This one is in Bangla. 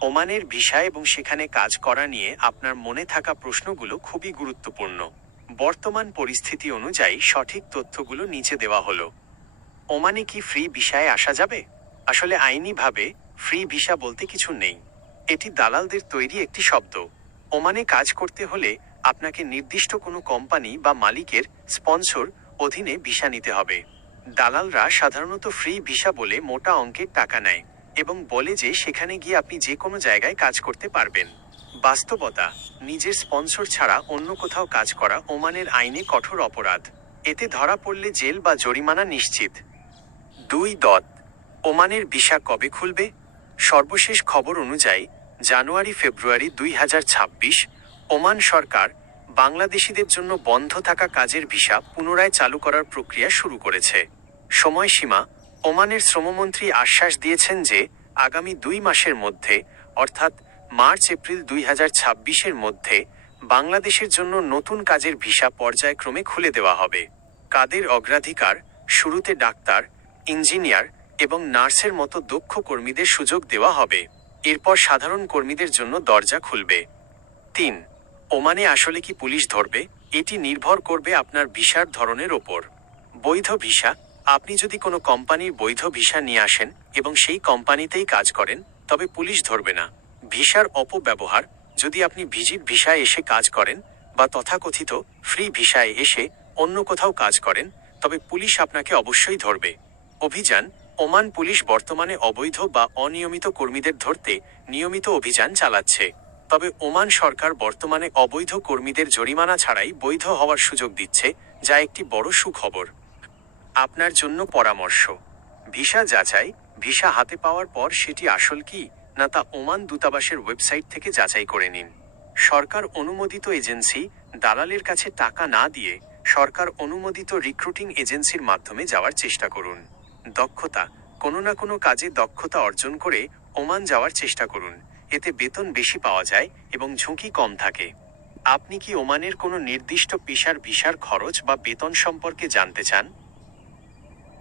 ওমানের ভিসা এবং সেখানে কাজ করা নিয়ে আপনার মনে থাকা প্রশ্নগুলো খুবই গুরুত্বপূর্ণ। বর্তমান পরিস্থিতি অনুযায়ী সঠিক তথ্যগুলো নিচে দেওয়া হলো। ওমানে কি ফ্রি ভিসায় আসা যাবে? আসলে আইনিভাবে ফ্রি ভিসা বলতে কিছু নেই। এটি দালালদের তৈরি একটি শব্দ। ওমানে কাজ করতে হলে আপনাকে নির্দিষ্ট কোনো কোম্পানি বা মালিকের স্পন্সর অধীনে ভিসা নিতে হবে। দালালরা সাধারণত ফ্রি ভিসা বলে মোটা অঙ্কের টাকা নেয় এবং বলে যে সেখানে গিয়ে আপনি যে কোনো জায়গায় কাজ করতে পারবেন। বাস্তবতা, নিজের স্পন্সর ছাড়া অন্য কোথাও কাজ করা ওমানের আইনে কঠোর অপরাধ। এতে ধরা পড়লে জেল বা জরিমানা নিশ্চিত। 2. ওমানের ভিসা কবে খুলবে? সর্বশেষ খবর অনুযায়ী জানুয়ারি-ফেব্রুয়ারি 2026 ওমান সরকার বাংলাদেশিদের জন্য বন্ধ থাকা কাজের ভিসা পুনরায় চালু করার প্রক্রিয়া শুরু করেছে। সময়সীমা, ওমানের শ্রমমন্ত্রী আশ্বাস দিয়েছেন যে আগামী 2 মাসের মধ্যে, অর্থাৎ মার্চ-এপ্রিল 2026-এর মধ্যে বাংলাদেশের জন্য নতুন কাজের ভিসা পর্যায়ক্রমে খুলে দেওয়া হবে। কাদের অগ্রাধিকার? শুরুতে ডাক্তার, ইঞ্জিনিয়ার এবং নার্সের মতো দক্ষ কর্মীদের সুযোগ দেওয়া হবে। এরপর সাধারণ কর্মীদের জন্য দরজা খুলবে। 3. ওমানে আসলে কি পুলিশ ধরবে? এটি নির্ভর করবে আপনার ভিসার ধরনের ওপর। বৈধ ভিসা, আপনি যদি কোনো কোম্পানির বৈধ ভিসা নিয়ে আসেন এবং সেই কোম্পানিতেই কাজ করেন, তবে পুলিশ ধরবে না। ভিসার অপব্যবহার, যদি আপনি ভিজিট ভিসায় এসে কাজ করেন বা তথাকথিত ফ্রি ভিসায় এসে অন্য কোথাও কাজ করেন, তবে পুলিশ আপনাকে অবশ্যই ধরবে। অভিযান, ওমান পুলিশ বর্তমানে অবৈধ বা অনিয়মিত কর্মীদের ধরতে নিয়মিত অভিযান চালাচ্ছে। তবে ওমান সরকার বর্তমানে অবৈধ কর্মীদের জরিমানা ছাড়াই বৈধ হওয়ার সুযোগ দিচ্ছে, যা একটি বড় সুখবর। আপনার জন্য পরামর্শ: ভিসা যাচাই। ভিসা হাতে পাওয়ার পর সেটি আসল কি না তা ওমান দূতাবাসের ওয়েবসাইট থেকে যাচাই করে নিন। সরকার অনুমোদিত এজেন্সি, দালালের কাছে টাকা না দিয়ে সরকার অনুমোদিত রিক্রুটিং এজেন্সির মাধ্যমে যাওয়ার চেষ্টা করুন। দক্ষতা, কোনো না কোনো কাজে দক্ষতা অর্জন করে ওমান যাওয়ার চেষ্টা করুন। এতে বেতন বেশি পাওয়া যায় এবং ঝুঁকি কম থাকে। আপনি কি ওমানের কোনো নির্দিষ্ট পেশার ভিসার খরচ বা বেতন সম্পর্কে জানতে চান?